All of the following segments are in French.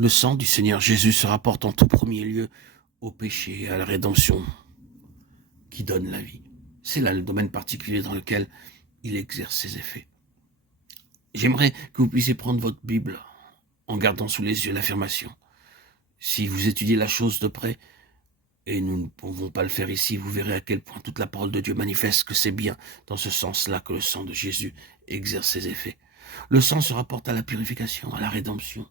Le sang du Seigneur Jésus se rapporte en tout premier lieu au péché et à la rédemption qui donne la vie. C'est là le domaine particulier dans lequel il exerce ses effets. J'aimerais que vous puissiez prendre votre Bible en gardant sous les yeux l'affirmation. Si vous étudiez la chose de près, et nous ne pouvons pas le faire ici, vous verrez à quel point toute la parole de Dieu manifeste que c'est bien dans ce sens-là que le sang de Jésus exerce ses effets. Le sang se rapporte à la purification, à la rédemption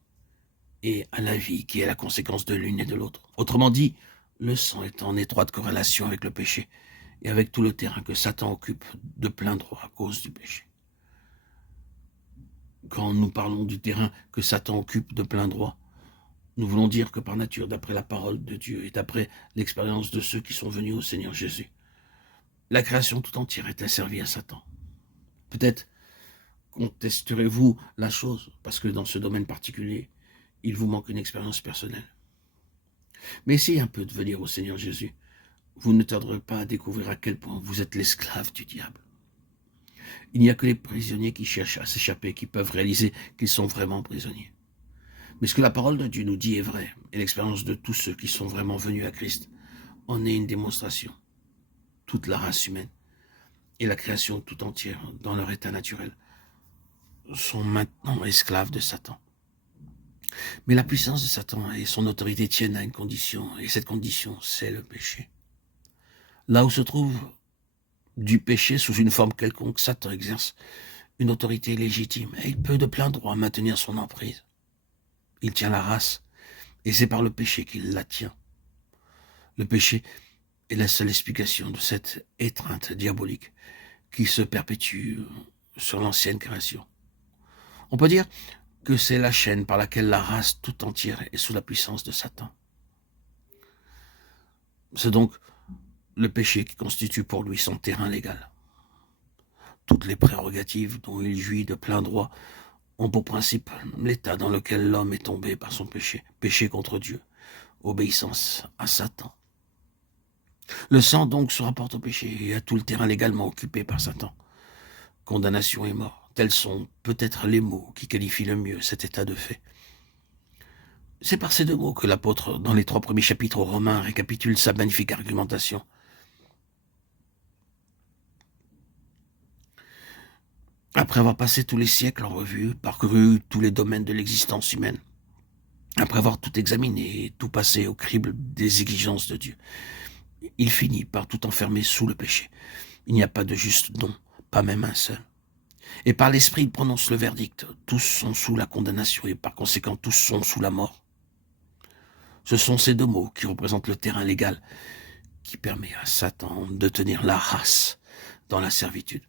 et à la vie qui est la conséquence de l'une et de l'autre. Autrement dit, le sang est en étroite corrélation avec le péché et avec tout le terrain que Satan occupe de plein droit à cause du péché. Quand nous parlons du terrain que Satan occupe de plein droit, nous voulons dire que par nature, d'après la parole de Dieu et d'après l'expérience de ceux qui sont venus au Seigneur Jésus, la création tout entière est asservie à Satan. Peut-être contesterez-vous la chose, parce que dans ce domaine particulier, il vous manque une expérience personnelle. Mais essayez un peu de venir au Seigneur Jésus. Vous ne tarderez pas à découvrir à quel point vous êtes l'esclave du diable. Il n'y a que les prisonniers qui cherchent à s'échapper, qui peuvent réaliser qu'ils sont vraiment prisonniers. Mais ce que la parole de Dieu nous dit est vrai, et l'expérience de tous ceux qui sont vraiment venus à Christ en est une démonstration. Toute la race humaine et la création tout entière, dans leur état naturel, sont maintenant esclaves de Satan. Mais la puissance de Satan et son autorité tiennent à une condition, et cette condition, c'est le péché. Là où se trouve du péché sous une forme quelconque, Satan exerce une autorité légitime, et il peut de plein droit maintenir son emprise. Il tient la race, et c'est par le péché qu'il la tient. Le péché est la seule explication de cette étreinte diabolique qui se perpétue sur l'ancienne création. On peut dire que c'est la chaîne par laquelle la race tout entière est sous la puissance de Satan. C'est donc le péché qui constitue pour lui son terrain légal. Toutes les prérogatives dont il jouit de plein droit ont pour principe l'état dans lequel l'homme est tombé par son péché, péché contre Dieu, obéissance à Satan. Le sang donc se rapporte au péché et à tout le terrain légalement occupé par Satan. Condamnation et mort, tels sont peut-être les mots qui qualifient le mieux cet état de fait. C'est par ces deux mots que l'apôtre, dans les 3 premiers chapitres aux Romains, récapitule sa magnifique argumentation. Après avoir passé tous les siècles en revue, parcouru tous les domaines de l'existence humaine, après avoir tout examiné et tout passé au crible des exigences de Dieu, il finit par tout enfermer sous le péché. Il n'y a pas de juste don, pas même un seul. Et par l'esprit, il prononce le verdict. Tous sont sous la condamnation et par conséquent, tous sont sous la mort. Ce sont ces deux mots qui représentent le terrain légal qui permet à Satan de tenir la race dans la servitude.